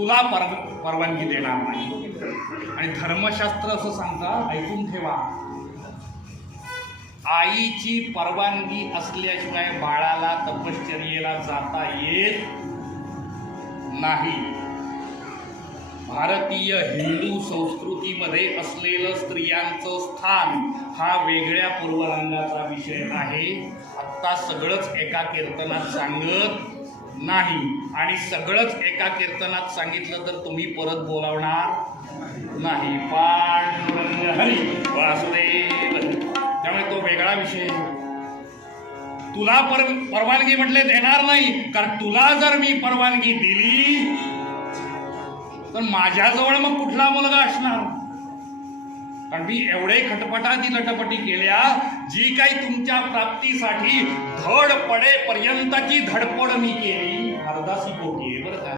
तुला पर परवानगी देणार नाही. आणि धर्मशास्त्र असं सांगतं ऐकून ठेवा. आईची परवानगी असल्याशिवाय बाळाला तपश्चर्येला जाता येत नाही. भारतीय हिंदू संस्कृतीमध्ये असलेलं स्त्रियांचं स्थान हा वेगळ्या पूर्वरंगाचा विषय आहे. आत्ता सगळंच एका कीर्तनात सांगत नाही. आणि सगळंच एका कीर्तनात सांगितलं तर तुम्ही परत बोलावणार नाही. हरी वासुदेव. त्यामुळे तो वेगळा विषय. तुला पर परवानगी म्हटले देणार नाही कारण तुला जर मी परवानगी दिली तर माझ्याजवळ मग कुठला मुलगा असणार? कारण मी एवढे खटपटाती लटपटी केल्या जी काही तुमच्या प्राप्तीसाठी धड पडेपर्यंतची धडपड मी केली. अर्धासी पोटी